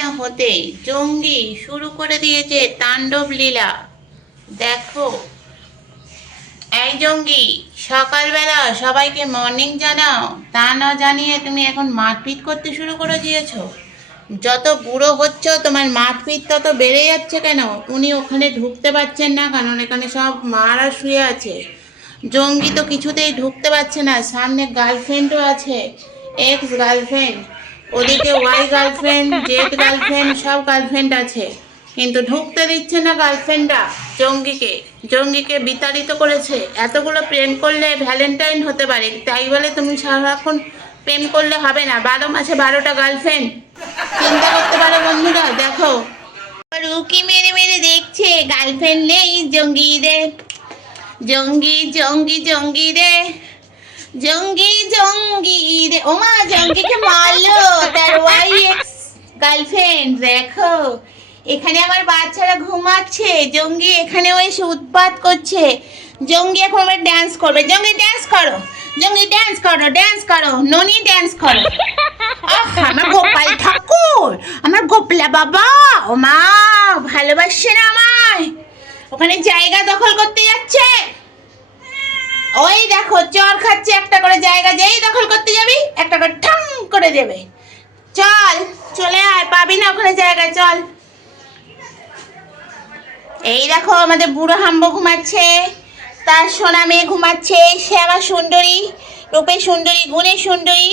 না হতে জঙ্গি শুরু করে দিয়েছে তাণ্ডব লীলা। দেখো, এই জঙ্গি সকালবেলা সবাইকে মর্নিং জানাও, তা না জানিয়ে তুমি এখন মারপিট করতে শুরু করে দিয়েছো। যত বুড়ো হচ্ছ তোমার মারপিট তত বেড়ে যাচ্ছে কেন? উনি ওখানে ঢুকতে পারছেন না কারণ এখানে সব মারা শুয়ে আছে। জঙ্গি তো কিছুতেই ঢুকতে পারছে না, সামনে গার্লফ্রেন্ডও আছে, এক্স গার্লফ্রেন্ড, ওদিকে ওয়াই গার্লফ্রেন্ড, জেড গার্লফ্রেন্ড, সব গার্লফ্রেন্ড আছে, কিন্তু ঢুকতে দিচ্ছে না গার্লফ্রেন্ডরা জঙ্গিকে। জঙ্গিকে বিতাড়িত করেছে। এতগুলো প্রেম করলে ভ্যালেন্টাইন হতে পারে, তাই বলে তুমি সারাক্ষণ প্রেম করলে হবে না। 12 মাসে 12টা গার্লফ্রেন্ড, চিন্তা করতে পারো বন্ধুরা। দেখো, উকি মেরে মেরে দেখছে গার্লফ্রেন্ড নেই জঙ্গিদের। জঙ্গি জঙ্গি জঙ্গি রে, জঙ্গি জঙ্গি রে, ওমা জঙ্গিকে মারলো তার ওয়াই এক্স গার্লফ্রেন্ড। দেখো, এখানে আমার বাচ্চারা ঘুমাচ্ছে, জঙ্গি এখানেও এসে উৎপাত করছে। জঙ্গি এখন আবার ড্যান্স করবে। জঙ্গি ড্যান্স করো, জঙ্গি ড্যান্স করো, ড্যান্স করো, ননি ড্যান্স করো। আমার গোপাল ঠাকুর, আমার গোপলা বাবা, ও মা ভালোবাসছে না আমায়, ওখানে জায়গা দখল করতে যাচ্ছে। ওই দেখো চর খাচ্ছে একটা করে জায়গা, যেই দখল করতে যাবি একটা করে ঠাং করে দেবে। চল, চলে আয়, পাবি না ওখানে জায়গা, চল। এই দেখো আমাদের বুড়ো হাম্বো ঘুমাচ্ছে, তার সোনা মেয়ে ঘুমাচ্ছে, সে আমার সুন্দরী, রূপে সুন্দরী, গুণে সুন্দরী,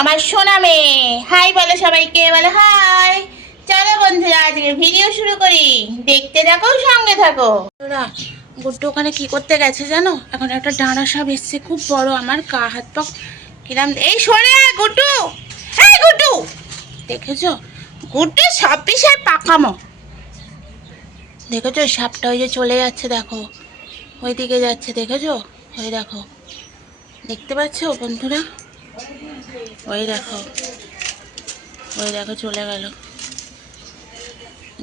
আমার সোনা মেয়ে। হাই বলো সবাইকে, বলো হাই। চলো বন্ধুরা আজকে ভিডিও শুরু করি, দেখতে থাকো, সঙ্গে থাকো। গুড্ডু ওখানে কি করতে গেছে জানো? এখন একটা ডাঁড়া সাপ এসছে খুব বড়, আমার গা হাত পা কিরাম। এই সরে গুড্ডু, এই গুড্ডু, দেখেছো গুড্ডু সব বিষয় পাকামো। দেখেছো সাপটা ওই যে চলে যাচ্ছে, দেখো ওই দিকে যাচ্ছে, দেখেছো? ওই দেখো, দেখতে পাচ্ছ বন্ধুরা? ওই দেখো, ওই দেখো চলে গেল।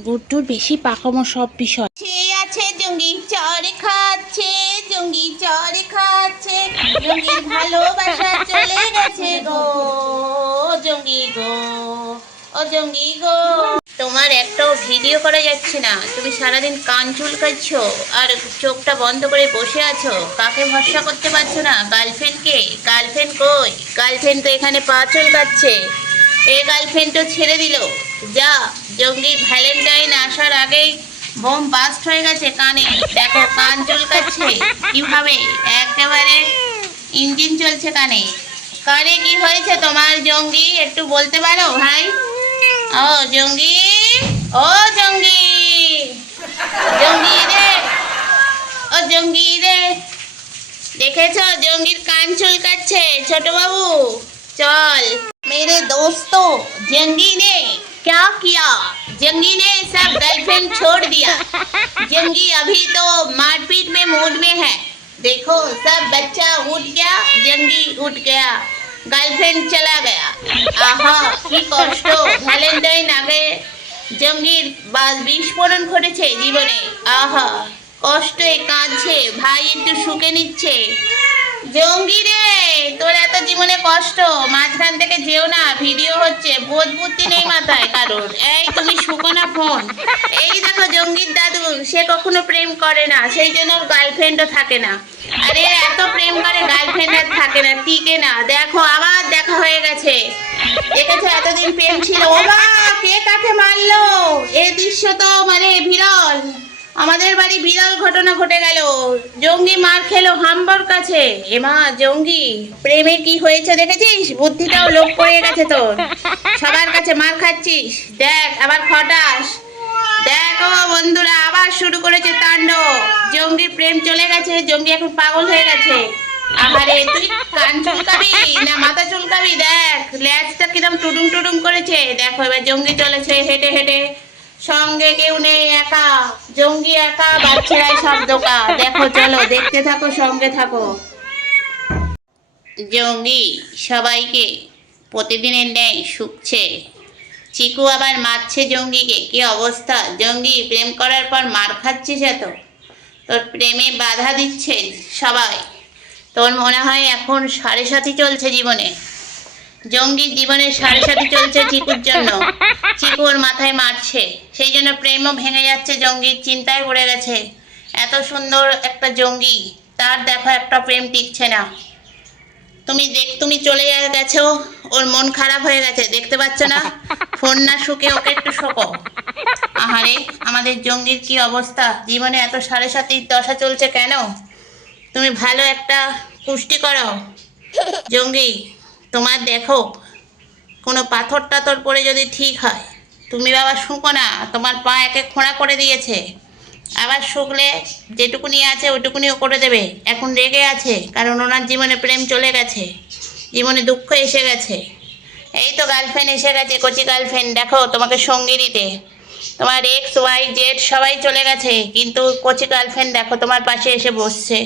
গুড্ডুর বেশি পাকামো সব বিষয়। সে আছে জঙ্গি চরে খাচ্ছে, জঙ্গি চরে খাচ্ছে, জঙ্গির ভালোবাসা চলে গেছে গো, জঙ্গি গো, ও জঙ্গি গো। তোমার একটাও ভিডিও করা যাচ্ছে না, তুমি সারাদিন কান চুলকাচ্ছ আর চোখটা বন্ধ করে বসে আছো। কাকে ভরসা করতে পারছো না? গার্লফ্রেন্ডকে? গার্লফ্রেন্ড কই? গার্লফ্রেন্ড তো এখানে পা চুলকাচ্ছে, এই গার্লফ্রেন্ড তো ছেড়ে দিল। যা, জঙ্গির ভ্যালেন্টাইন আসার আগেই বোম বাস্ট হয়ে গেছে কানে। দেখো কান চুলকাচ্ছে কিভাবে, একেবারে ইঞ্জিন চলছে কানে। কানে কি হয়েছে তোমার জঙ্গি, একটু বলতে পারো ভাই? ও জঙ্গি, ও জঙ্গি, জঙ্গি রে, ও জঙ্গি রে, দেখেছো জঙ্গির কান চুলকাচ্ছে। ছোট বাবু चल। मेरे दोस्तों, जंगी ने क्या किया? जंगी ने सब गर्लफ्रेंड छोड़ दिया। जंगी अभी तो मारपीट में मूड में है। देखो सब बच्चा उठ गया, जंगी उठ गया, গার্লফ্রেন্ড চলা গয়া। আহা কি কষ্ট, ভ্যালেন্টাইন আগে জঙ্গির বিস্ফোরণ ঘটেছে জীবনে। আহা কষ্টে কাঁদছে, ভাই একটু শুকে নিচ্ছে। জঙ্গি রে, তোর এত জীবনে কষ্ট, মাঝখান থেকে যেও না, ভিডিও হচ্ছে, বোধ বুদ্ধি নেই মাথায় কারোর। এই তুমি শুকো না ফোন। এই দেখো জঙ্গির দাদু, সে কখনো প্রেম করে না, সেই জন্য গার্লফ্রেন্ডও থাকে না। আরে এত প্রেম করে গার্লফ্রেন্ড আর থাকে না, টিকে না। দেখো আবার দেখা হয়ে গেছে, দেখেছো এতদিন প্রেম ছিল। ও মা, কে কাকে মারলো? এই দৃশ্য তো মানে বিরল, আমাদের বাড়ি বিরল ঘটনা ঘটে গেল। জঙ্গি মার খেলো হাম্বর কাছে। এমা জঙ্গি প্রেমে কি হয়েছে দেখেছিস? বুদ্ধিটাও লোপ পড়ে গেছে তোর, সবার কাছে মার খাচ্ছিস। দেখ আবার খটাস। দেখো বন্ধুরা আবার শুরু করেছে তাণ্ডব। জঙ্গির প্রেম চলে গেছে, জঙ্গি এখন পাগল হয়ে গেছে। আহারে তুই কান চুলকাবি না মাথা চুলকাবি? দেখ ল্যাজটা কিরম টুডুম টুডুম করেছে। দেখো এবার জঙ্গি চলেছে হেঁটে হেঁটে, সঙ্গে কেউ নেই, একা জঙ্গি, একা, বাচ্চারাই সব দোকা। দেখো চলো দেখতে থাকো, সঙ্গে থাকো। জঙ্গি সবাইকে প্রতিদিনের ন্যায় শুকছে। চিকু আবার মারছে জঙ্গিকে, কি অবস্থা। জঙ্গি প্রেম করার পর মার খাচ্ছিস এত, তোর প্রেমে বাধা দিচ্ছে সবাই। তোর মনে হয় এখন সাড়ে সাথী চলছে জীবনে। জঙ্গির জীবনের সাড়ে সাথে চলছে চিকুর জন্য। চিকু ওর মাথায় মারছে, সেই জন্য প্রেমও ভেঙে যাচ্ছে। জঙ্গির চিন্তায় পড়ে গেছে, এত সুন্দর একটা জঙ্গি, তার দেখো একটা প্রেম টিকছে না। তুমি চলে গেছো, ওর মন খারাপ হয়ে গেছে, দেখতে পাচ্ছ না? ফোন না শুকে ওকে একটু শোকো। আহারে, আমাদের জঙ্গির কি অবস্থা, জীবনে এত সাড়ে সাতির দশা চলছে কেন? তুমি ভালো একটা পুষ্টি করো জঙ্গি। তোমার দেখো কোনো পাথর টাথর পড়ে যদি ঠিক হয়, তুমি বাবা শুকো না, তোমার পা একে খোঁড়া করে দিয়েছে। আবার শুকলে যেটুকুনি আছে ওইটুকুনিও করে দেবে। এখন রেগে আছে কারণ ওনার জীবনে প্রেম চলে গেছে, জীবনে দুঃখ এসে গেছে। এই তো গার্লফ্রেন্ড এসে গেছে, কচি গার্লফ্রেন্ড, দেখো তোমাকে সঙ্গী দিতে। তোমার এক্স ওয়াই জেড সবাই চলে গেছে, কিন্তু কচি গার্লফ্রেন্ড দেখো তোমার পাশে এসে বসছে।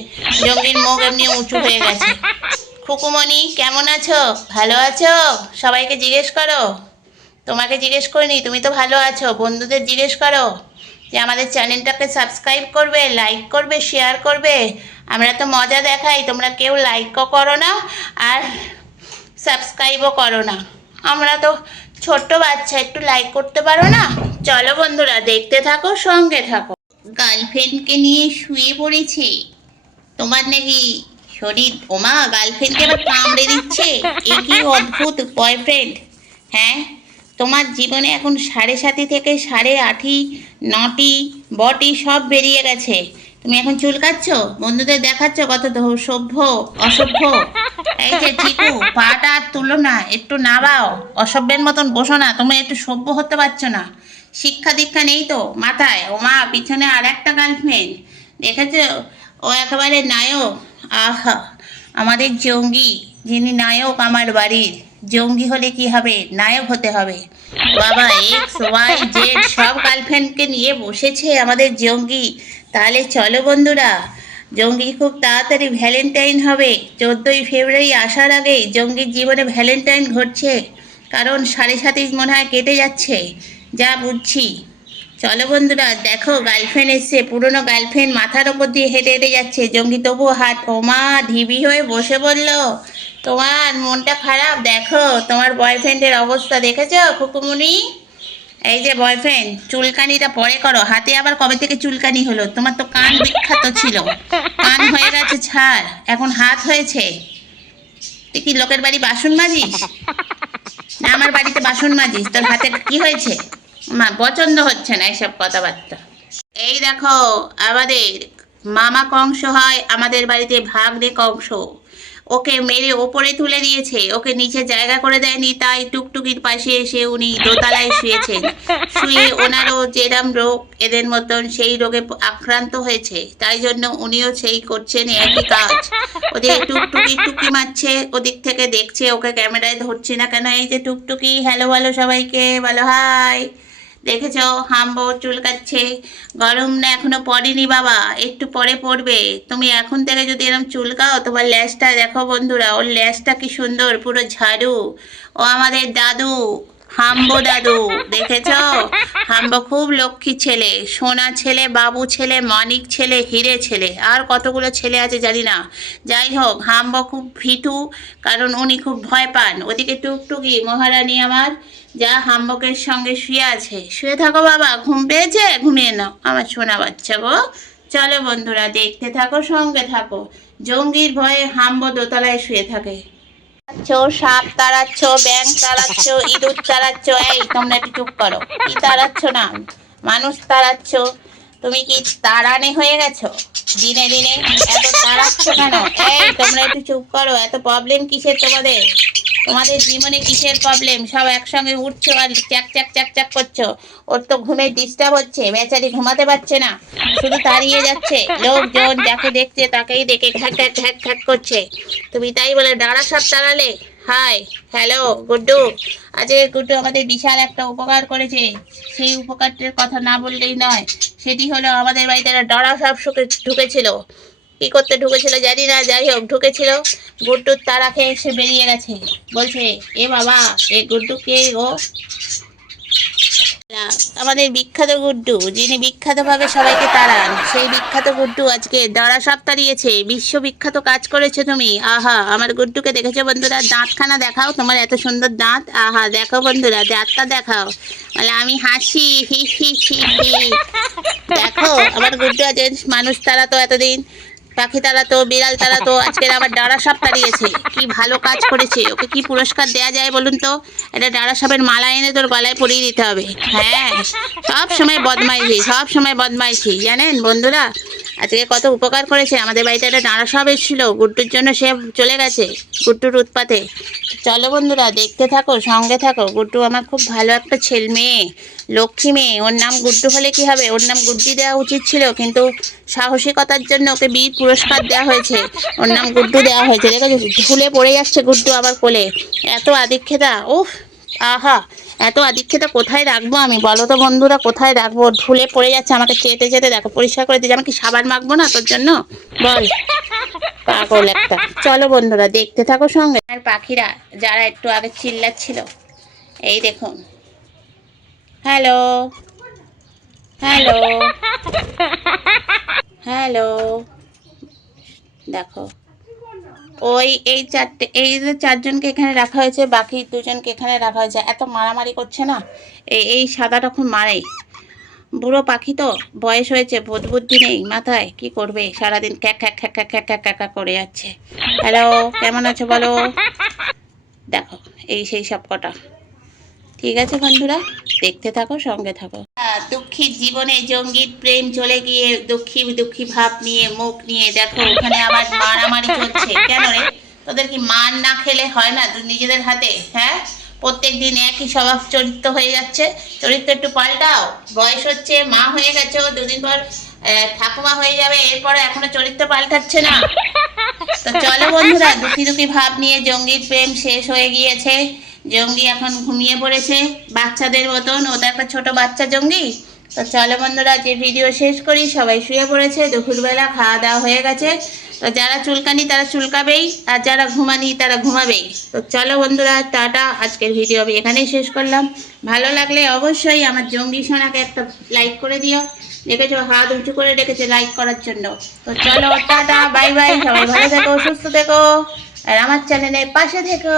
জঙ্গির মুখ এমনি উঁচু হয়ে গেছে। খুকুমণি কেমন আছো? ভালো আছো? সবাইকে জিজ্ঞেস করো। তোমাকে জিজ্ঞেস করিনি, তুমি তো ভালো আছো। বন্ধুদের জিজ্ঞেস করো যে আমাদের চ্যানেলটাকে সাবস্ক্রাইব করবে, লাইক করবে, শেয়ার করবে। আমরা তো মজা দেখাই, তোমরা কেউ লাইকও করো না আর সাবস্ক্রাইবও করো না। আমরা তো ছোট্ট বাচ্চা, একটু লাইক করতে পারো না? চলো বন্ধুরা, দেখতে থাকো, সঙ্গে থাকো। গার্লফ্রেন্ডকে নিয়ে শুয়ে পড়েছে। তোমার নাকি শরীর, ওমা গার্লফ্রেন্ডকে আবার কামড়ে দিচ্ছে। এ কি অদ্ভুত বয়ফ্রেন্ড! হ্যাঁ, তোমার জীবনে এখন সাড়ে সাতি থেকে সাড়ে আটি, নটি, বটি সব বেরিয়ে গেছে। তুমি এখন চুলকাচ্ছ, বন্ধুদের দেখাচ্ছ কত সভ্য অসভ্য। এই যে চিকু, পাটা আর তুলো না, একটু নাবাও, অসভ্যের মতন বসো না। তুমি একটু সভ্য হতে পারছো না, শিক্ষা দীক্ষা নেই তো মাথায়। ওমা পিছনে আর একটা গার্লফ্রেন্ড দেখেছো, ও একেবারে নায়ক। আহা, আমাদের জঙ্গি, যিনি নায়ক আমার বাড়ির। জঙ্গি হলে কি হবে, নায়ক হতে হবে। বাবা, এক্স ওয়াই জেড সব গার্লফ্রেন্ডকে নিয়ে বসেছে আমাদের জঙ্গি। তাহলে চলো বন্ধুরা, জঙ্গি খুব তাড়াতাড়ি ভ্যালেন্টাইন হবে। 14ই ফেব্রুয়ারি আসার আগেই জঙ্গির জীবনে ভ্যালেন্টাইন ঘটছে, কারণ সাড়ে সাতি মনে হয় কেটে যাচ্ছে, যা বুঝছি। চলো বন্ধুরা, দেখো গার্লফ্রেন্ড এসছে, পুরনো গার্লফ্রেন্ড মাথার ওপর দিয়ে হেঁটে হেঁটে যাচ্ছে। জঙ্গি তবুও হাত, ওমা ঢিবি হয়ে বসে বললো, তোমার মনটা খারাপ? দেখো তোমার বয়ফ্রেন্ডের অবস্থা, দেখেছো খুকুমণি? এই যে বয়ফ্রেন্ড, চুলকানিটা পরে করো, হাতে আবার কবে থেকে চুলকানি হলো? তোমার তো কান বিখ্যাত ছিল, কান হয়ে গেছে ছাড়, এখন হাত হয়েছে। তুই কি লোকের বাড়ি বাসন মাজিস না আমার বাড়িতে বাসন মাজিস? তোর হাতে কি হয়েছে? মা পছন্দ হচ্ছে না এসব কথাবার্তা। এই দেখো, আমাদের মামা কংস হয়, আমাদের বাড়িতে ভাগ্নে কংস। ওকে মেরে ওপরে তুলে দিয়েছে, ওকে নিচে জায়গা করে দেয়নি, তাই টুকটুকির পাশে এসে উনি দোতলায় শুয়েছেন। শুয়ে ওনারও যেরাম রোগ এদের মতন সেই রোগে আক্রান্ত হয়েছে, তাই জন্য উনিও সেই করছেন একই কাজ। ওদিকে টুকটুকি টুকি মারছে, ওদিক থেকে দেখছে ওকে ক্যামেরায় ধরছে না কেন। এই যে টুকটুকি, হ্যালো বলো সবাইকে, বলো হাই। দেখেছো হাম্বো চুলকাচ্ছে, গরম না এখনো পড়েনি বাবা, একটু পরে পড়বে। তুমি এখন থেকে যদি এরকম চুলকাও, তোমার ল্যাজটা দেখো বন্ধুরা, ওর ল্যাজটা কি সুন্দর, পুরো ঝাড়ু। ও আমাদের দাদু, হাম্বো দাদু, দেখেছো? হাম্বো খুব লক্ষ্মী ছেলে, সোনা ছেলে, বাবু ছেলে, মানিক ছেলে, হিরে ছেলে, আর কতগুলো ছেলে আছে জানি না। যাই হোক, হাম্বো খুব ফিটু, কারণ উনি খুব ভয় পান। ওদিকে টুকটুকি মহারানী আমার, যা হাম্বকের সঙ্গে শুয়ে আছে। শুয়ে থাকো বাবা, ঘুম পেয়েছে, ঘুমিয়ে নাও আমার সোনা বাচ্চা গো। চলো বন্ধুরা, দেখতে থাকো, সঙ্গে থাকো। জঙ্গির ভয়ে হাম্বো দোতলায় শুয়ে থাকে। সাপ তাড়াচ্ছ, ব্যাঙ তাড়াচ্ছ, ইঁদুর তাড়াচ্ছ। এই তোমরা একটু চুপ করো, কি তাড়াচ্ছ না? মানুষ তাড়াচ্ছ। তুমি কি তাড়ানে হয়ে গেছো দিনে দিনে? এত তাড়াচ্ছ কেন? এই তোমরা একটু চুপ করো, এত প্রবলেম কিসের তোমাদের? তোমাদের জীবনে কিসের প্রবলেম? সব একসঙ্গে উঠছো আর চ্যাক চ্যাক চ্যাক চ্যাক করছো। ওর তো ঘুমের ডিস্টার্ব হচ্ছে, বেচারি ঘুমাতে পারছে না, শুধু তাড়িয়ে যাচ্ছে। লোকজন যাকে দেখছে তাকেই দেখে ঘ্যাক ঘ্যাক ঘ্যাক ঘ্যাক করছে। তুমি তাই বলে ডাঁড়া সাপ তাড়ালে? High, hello Guddu. আজকে গুড্ডু আমাদের বিশাল একটা উপকার করেছে, সেই উপকারটার কথা না বললেই নয়। সেটি হলো, আমাদের বাড়িতে একটা ডাঁড়া সাপ ঢুকেছিল। কি করতে ঢুকেছিল জানি না, যাই হোক ঢুকেছিল। গুড্ডুর তারা খেয়ে এসে বেরিয়ে গেছে। বলছে, এ বাবা, এ গুড্ডু কে গো? না, আমাদের বিখ্যাত গুড্ডু, যিনি বিখ্যাতভাবে সবাইকে তাড়ান, সেই বিখ্যাত গুড্ডু আজকে দড়া সাপ তাড়িয়েছে। বিশ্ববিখ্যাত কাজ করেছে তুমি। আহা, আমার গুড্ডুকে দেখেছো বন্ধুরা? দাঁতখানা দেখাও, তোমার এত সুন্দর দাঁত। আহা, দেখো বন্ধুরা, দাঁতটা দেখাও। বলে আমি হাসি, হি হি হি হি। দেখো আমার গুড্ডু আজ মানুষ তাড়াতো এতদিন, পাখি তাড়াতো, বিড়াল তাড়াতো, আজকের আবার ডাঁড়া সাপ তাড়িয়েছে। কি ভালো কাজ করেছে। ওকে কি পুরস্কার দেয়া যায় বলুন তো? এটা ডাঁড়া সাপের মালা এনে তোর গলায় পরিয়ে দিতে হবে। হ্যাঁ, সব সময় বদমাইশি, সব সময় বদমাইশি, জানেন বন্ধুরা? আজকে কত উপকার করেছে। আমাদের বাড়িতে একটা ডাঁড়া সাপ এসেছিল, গুড্ডুর জন্য সে চলে গেছে গুড্ডুর উৎপাতে। চলো বন্ধুরা, দেখতে থাকো, সঙ্গে থাকো। গুড্ডু আমার খুব ভালো একটা ছেলে, মেয়ে, লক্ষ্মী মেয়ে। ওর নাম গুড্ডু হলে কি হবে, ওর নাম গুড্ডি দেওয়া উচিত ছিল, কিন্তু সাহসিকতার জন্য ওকে বীর পুরস্কার দেওয়া হয়েছে। ওর নাম গুড্ডু দেওয়া হয়েছে। দেখো ঝুলে পড়ে যাচ্ছে গুড্ডু আবার কোলে। এত আদিক্ষেতা, উফ, আহা, এত আদিক্ষেতা কোথায় রাখবো আমি, বলো তো বন্ধুরা? কোথায় রাখবো? ঝুলে পড়ে যাচ্ছে, আমাকে চেতে চেতে দেখো পরিষ্কার করে দিয়েছে। আমি কি সাবান মাখবো না তোর জন্য? বল, পাগল একটা। চলো বন্ধুরা, দেখতে থাকো সঙ্গে। আর পাখিরা যারা একটু আগে চিল্লাচ্ছিল, এই দেখুন। হ্যালো, হ্যালো, হ্যালো, দেখো। এই যে চারজনকে এখানে রাখা হয়েছে, বাকি দুজনকে এখানে রাখা হয়েছে। এত মারামারি করছে না, এই সাদাটা খুব মারে। বুড়ো পাখি তো, বয়স হয়েছে, বোধ বুদ্ধি নেই মাথায়, কি করবে? সারাদিন ক্যাক ক্যাক ক্যাক ক্যাক ক্যাক ক্যাক ক্যাক করে যাচ্ছে। হ্যালো, কেমন আছো বলো? দেখো, এই সেই সব কটা। ঠিক আছে বন্ধুরা, দেখতে থাকো, সঙ্গে থাকো। দুঃখীর জীবনে জঙ্গির প্রেম চলে গিয়ে দুঃখী দুঃখী ভাব নিয়ে, মুখ নিয়ে, দেখো ওখানে আবার মারামারি চলছে। কেন রে? তোদের কি মার না খেলে হয় না নিজেদের হাতে? হ্যাঁ, প্রত্যেক দিন একই স্বভাব চরিত্র হয়ে যাচ্ছে। চরিত্র একটু পাল্টাও। বয়স হচ্ছে, মা হয়ে গেছো, দুদিন পর ঠাকুমা হয়ে যাবে, এরপরে এখনো চরিত্র পাল্টাচ্ছে না। তো চলো বন্ধুরা, দুঃখী দুঃখী ভাব নিয়ে জঙ্গির প্রেম শেষ হয়ে গিয়েছে। জঙ্গি এখন ঘুমিয়ে পড়েছে বাচ্চাদের মতন। ও তো একটা ছোট বাচ্চা জঙ্গি। তো চলো বন্ধুরা, যে ভিডিও শেষ করি। সবাই শুয়ে পড়েছে, দুপুরবেলা খাওয়া দাওয়া হয়ে গেছে। তো যারা চুলকানি তারা চুলকাবেই, আর যারা ঘুমানি তারা ঘুমাবেই। তো চলো বন্ধুরা, টাটা। আজকের ভিডিও আমি এখানেই শেষ করলাম। ভালো লাগলে অবশ্যই আমার জঙ্গি সোনাকে একটা লাইক করে দিও। দেখেছো, হাত উঁচু করে রেখেছে লাইক করার জন্য। তো চলো, টাটা, বাই বাই। সবাই ভালো থেকো, সুস্থ থেকো, আর আমার চ্যানেলের পাশে থেকো।